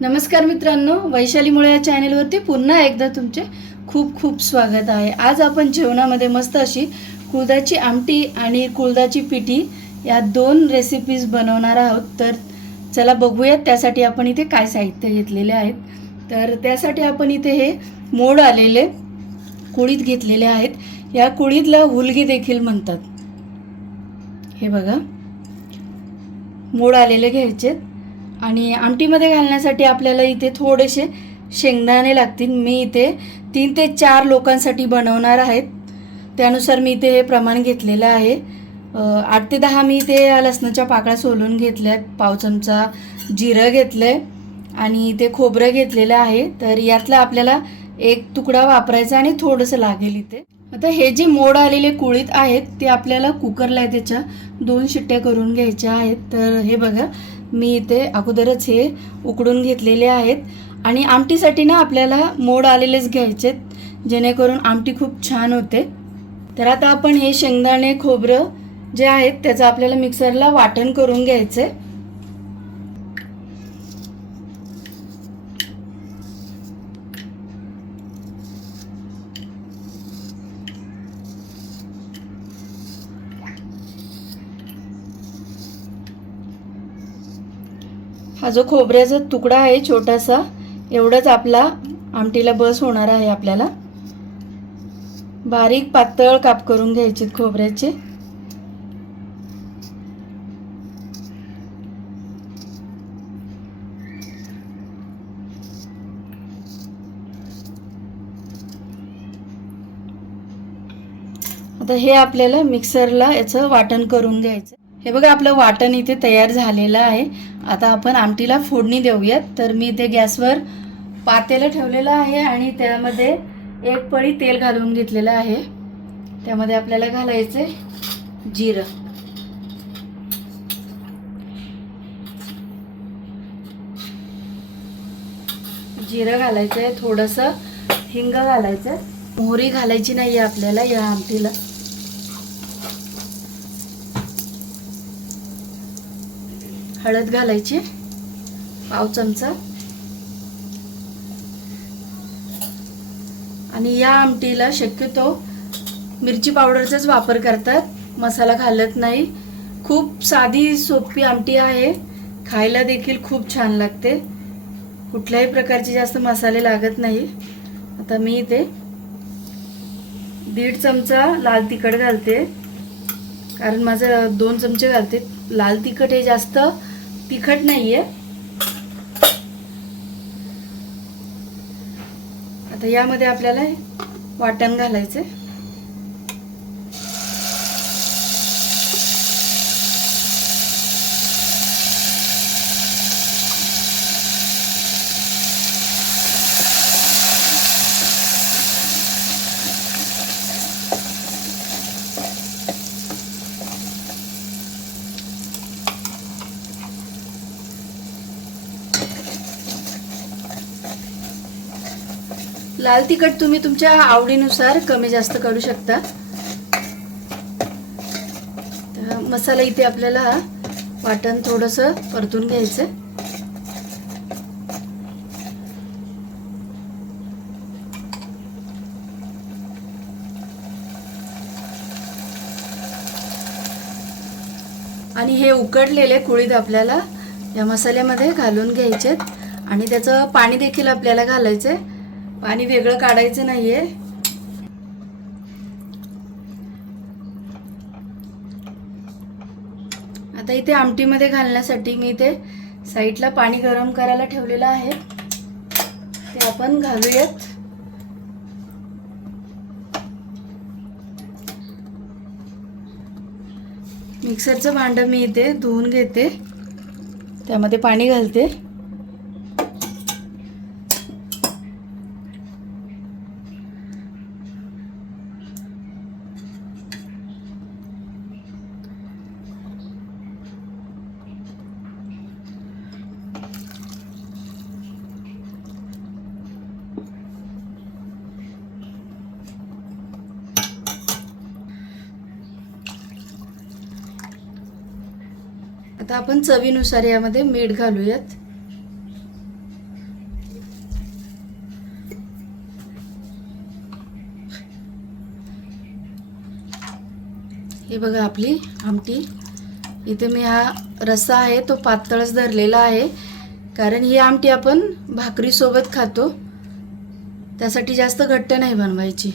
नमस्कार मित्रांनो, वैशाली मुळे या चॅनेलवरती पुन्हा एकदा तुमचे खूप खूप स्वागत आहे। आज आपण जेवणामध्ये मस्त अशी कुळदाची आमटी आणि कुळदाची पिठी या दोन रेसिपीज बनवणार आहोत। तर चला बघूयात त्यासाठी आपण इथे काय साहित्य घेतलेले आहेत। तर त्यासाठी आपण इथे हे मोड आलेले कुळीत घेतलेले आहेत। या कुळीतला हुलगी देखील म्हणतात। हे बघा, मोड आलेले घ्यायचे आणि आमटीमध्ये घालण्यासाठी आपल्याला इथे थोडेसे शेंगदाणे लागतील। मी इथे 3 ते 4 लोकांसाठी बनवणार आहेत, त्यानुसार मी इथे हे प्रमाण घेतलेलं आहे। 8 ते 10 मी इथे लसणाच्या पाकळ्या सोलून घेतल्यात, पाव चमचा जिरं घेतलंय आणि इथे खोबरं घेतलेलं आहे। तर यातला आपल्याला एक तुकडा वापरायचा आणि थोडंसं लागेल इथे। आता हे जे मोड आलेले कुळीत आहेत ते आपल्याला कुकरला त्याच्या 2 शिट्ट्या करून घ्यायच्या आहेत। तर हे बघा, मी इथे अगोदरच हे उकडून घेतलेले आहेत आणि आमटीसाठी ना आपल्याला मोड आलेलेच घ्यायचे जेणेकरून आमटी खूप छान होते। तर आता आपण हे शेंगदाणे खोबरं जे आहेत त्याचं आपल्याला मिक्सरला वाटण करून घ्यायचे। हा जो खोबऱ्याचा तुकडा आहे छोटासा, एवढाच आपला आमटीला बस होणार आहे। आपल्याला बारीक पातळ काप करून घ्यायचे खोबऱ्याचे। आता हे आपल्याला मिक्सरला याचं वाटण करून घ्यायचं। हे बघा, आपलं वाटण इथे तयार झालेलं आहे। आता आपण आमटीला फोडणी देऊयात। तर मी इथे गॅसवर पातेलं ठेवलेलं आहे आणि त्यामध्ये 1 पळी तेल घालून घेतलेलं आहे। त्यामध्ये आपल्याला घालायचे जिरं, जिरं घालायचंय, थोडंसं हिंग घालायचं। मोहरी घालायची नाहीये आपल्याला या आमटीला। हळद घालायची पाव चमचा आणि या आमटीला शक्यतो मिरची पावडरचाच वापर करतात, मसाला घालत नाही। खूप साधी सोपी आमटी आहे, खायला देखील खूप छान लागते। कुठल्याही प्रकारचे जास्त मसाले लागत नाही। आता मी इथे 1.5 चमचा लाल तिखट घालते, कारण माझं 2 चमचे घालते। लाल तिखट हे जास्त तिखट नाहीये। आता यामध्ये आपल्याला वाटण घालायचे। लाल तिखट तुम्ही तुमच्या आवडीनुसार कमी जास्त करू शकता। मसाला इथे आपल्याला वाटण थोडंसं परतून घ्यायचं। आणि हे उकडलेले कुळीत आपल्याला या मसाल्यामध्ये घालून घ्यायचे आणि त्याचं पाणी देखील आपल्याला घालायचे। पाणी वेगळं काढायचं नाहीये। आता इथे आमटीमध्ये घालण्यासाठी मी इथे साईडला पाणी गरम करायला ठेवलेलं आहे, ते आपण घालूयात। मिक्सरचं भांडं मी इथे धुवून घेते, त्यामध्ये पाणी घालते। आता आपण चवीनुसार यामध्ये मीठ घालूयात। हे बघा आपली आमटी. इथे मी हा रस्सा आहे तो पातळच धरलेला आहे, कारण ही आमटी आपण भाकरीसोबत खातो, त्यासाठी जास्त घट्ट नाही बनवायची.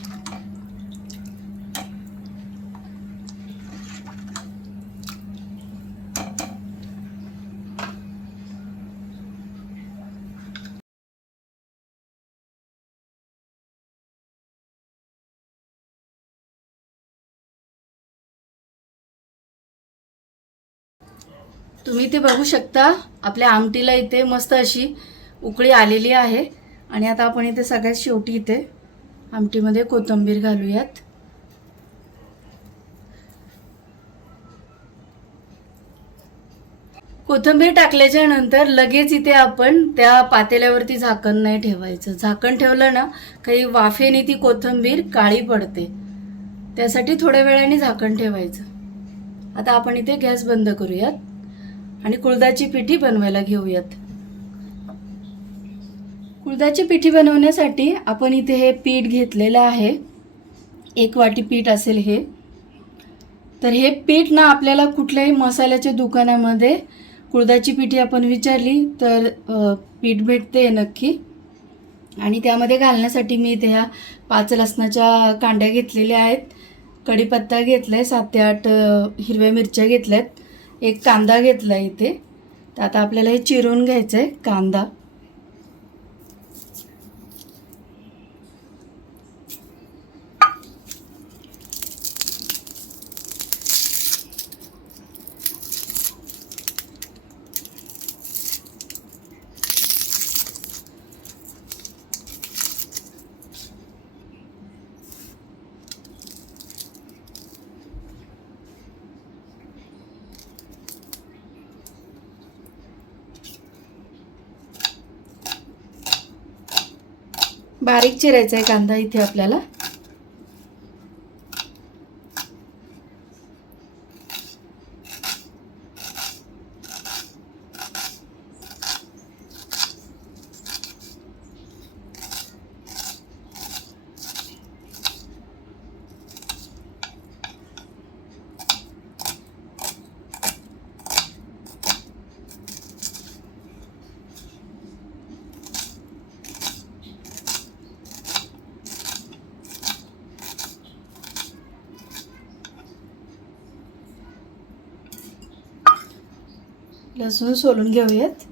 तुम्ही ते बघू शकता आपल्या आमटीला इथे मस्त अशी उकळी आलेली आहे. आणि आता आपण इथे सगळ्यात शेवटी इथे आमटीमध्ये कोथिंबीर घालूयात. कोथिंबीर टाकल्याच्या नंतर लगेच इथे आपण त्या पातेल्यावरती झाकण नाही ठेवायचं. झाकण ठेवलं ना काही वाफेने ती कोथिंबीर काळी पडते, त्यासाठी थोड्या वेळाने झाकण ठेवायचं. आता आपण इथे गॅस बंद करूयात आणि कुळथाची पिठी बनवायला घेऊयात. कुळथाची पिठी बनवण्यासाठी आपण इथे हे पीठ घेतलेलं आहे. 1 वाटी पीठ असेल हे. तर हे पीठ ना आपल्याला कुठल्याही मसाल्याच्या दुकानामध्ये कुळथाची पिठी आपण विचारली तर पीठ भेटते नक्की. आणि त्यामध्ये घालण्यासाठी मी इथे ह्या 5 लसणाच्या कांड्या घेतलेल्या आहेत, कढीपत्ता घेतलाय, 7 ते 8 हिरव्या मिरच्या घेतल्यात, 1 कांदा घेतला इथे. तर आता आपल्याला हे चिरून घ्यायचं आहे कांदा. बारीक चिरायचा आहे कांदा इथे आपल्याला. लसूण सोलून घेऊयात.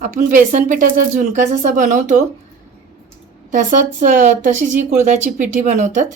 आपण बेसन पिठाचा झुणका जसा बनवतो तशीच ही कुळथाची पिठी बनवतात.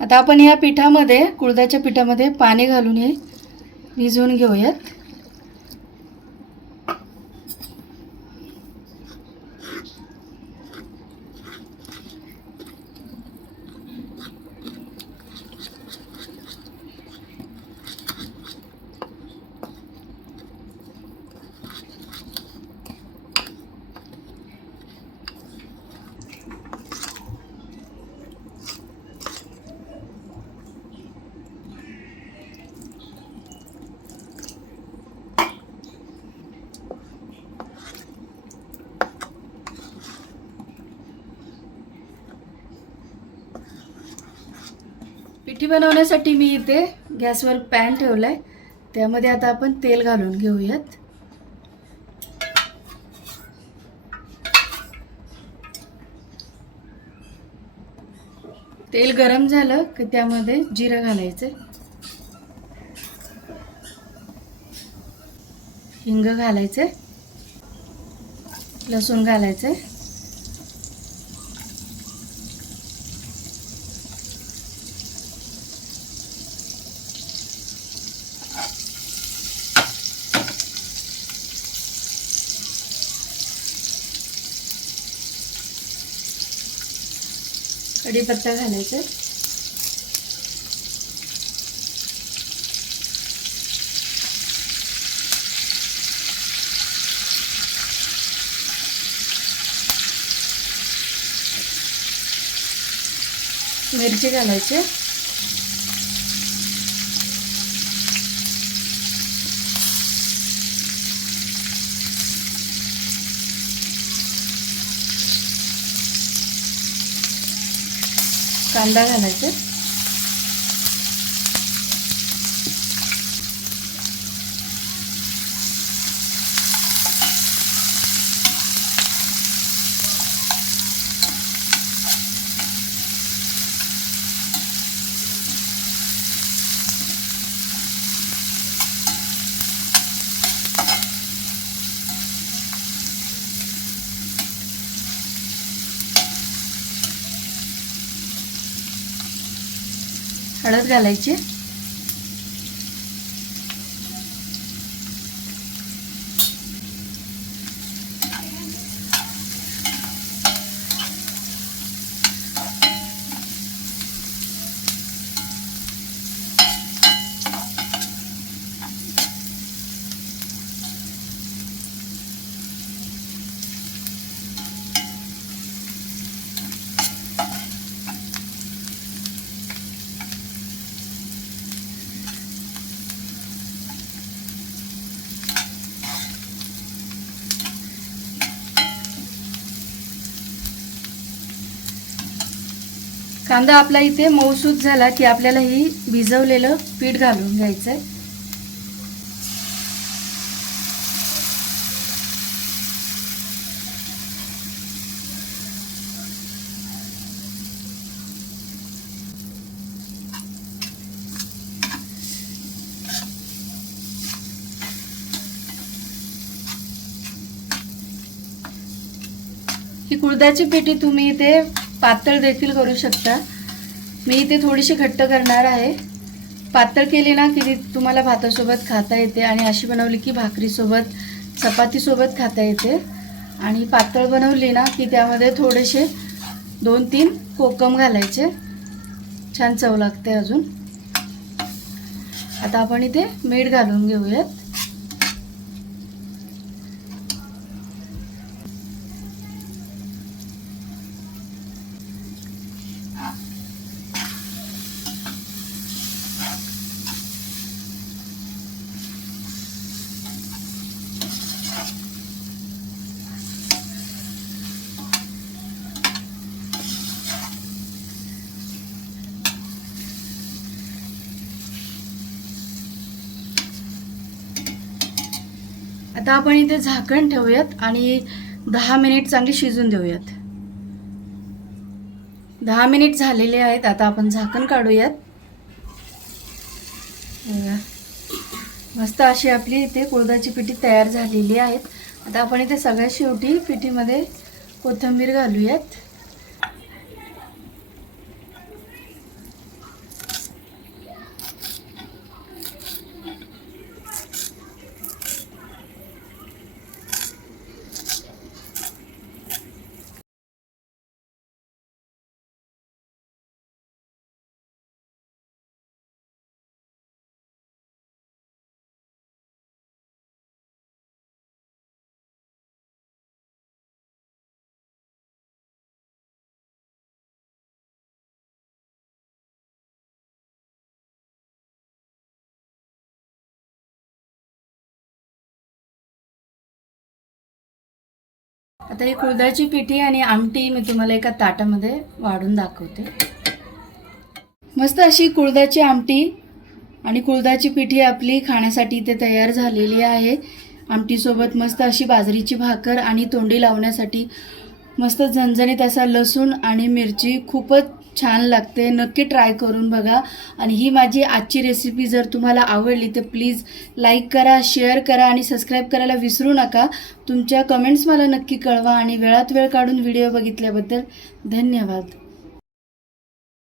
आता आपण या पिठामध्ये, कुळथाच्या पिठामध्ये पाणी घालून हे भिजवून घेऊयात. पिठी बनवण्यासाठी मी इथे गॅसवर पॅन ठेवलाय, त्यामध्ये आता आपण तेल घालून घेऊयात. तेल गरम झालं की त्यामध्ये जिरं घालायचं, हिंग घालायचं, लसूण घालायचं, कढीपत्ता घालायचं, मिरची घालायची, कांदा घालायचा, हळद घालायची, कांदा आपला इथे मऊसूत झाला की आपल्याला ही भिजवलेलं पीठ घालून घ्यायचं आहे. ही कुळथाची पिठी तुम्ही इथे पातळ देखील करू शकता. मी इथे थोडीशी घट्ट करणार आहे. पातळ केली ना की तुम्हाला भातासोबत खाता येते आणि अशी बनवली की भाकरीसोबत चपातीसोबत खाता येते. आणि पातळ बनवली ना की त्यामध्ये थोडेसे 2-3 कोकम घालायचे, छान चव लागते. अजून आता आपण इथे मीठ घालून घेऊयात. आता आपण इथे झाकण ठेवूयात आणि 10 मिनिट चांगली शिजून देऊयात. 10 मिनिट झालेले आहेत. आता आपण झाकण काढूयात. मस्त अशी आपली इथे कुळथाची पिठी तयार झालेली आहे. आता आपण इथे सगळ्यात शेवटी पिठीमध्ये कोथिंबीर घालूयात. आता ही कुळथाची पिठी आणि आमटी मी तुम्हाला एका ताटामध्ये वाढून दाखवते. मस्त अशी कुळथाची आमटी आणि कुळथाची पिठी आपली खाण्यासाठी इथे तयार झालेली आहे. आमटीसोबत मस्त अशी बाजरीची भाकर आणि तोंडी लावण्यासाठी मस्त झणझणीत असा लसूण आणि मिरची खूपच छान लागते. नक्की ट्राय करून बघा. आणि ही माझी आजची रेसिपी जर तुम्हाला आवडली तर प्लीज लाईक करा, शेअर करा आणि सबस्क्राईब करायला विसरू नका. तुमच्या कमेंट्स मला नक्की कळवा आणि वेळात वेळ काढून व्हिडिओ बघितल्याबद्दल धन्यवाद.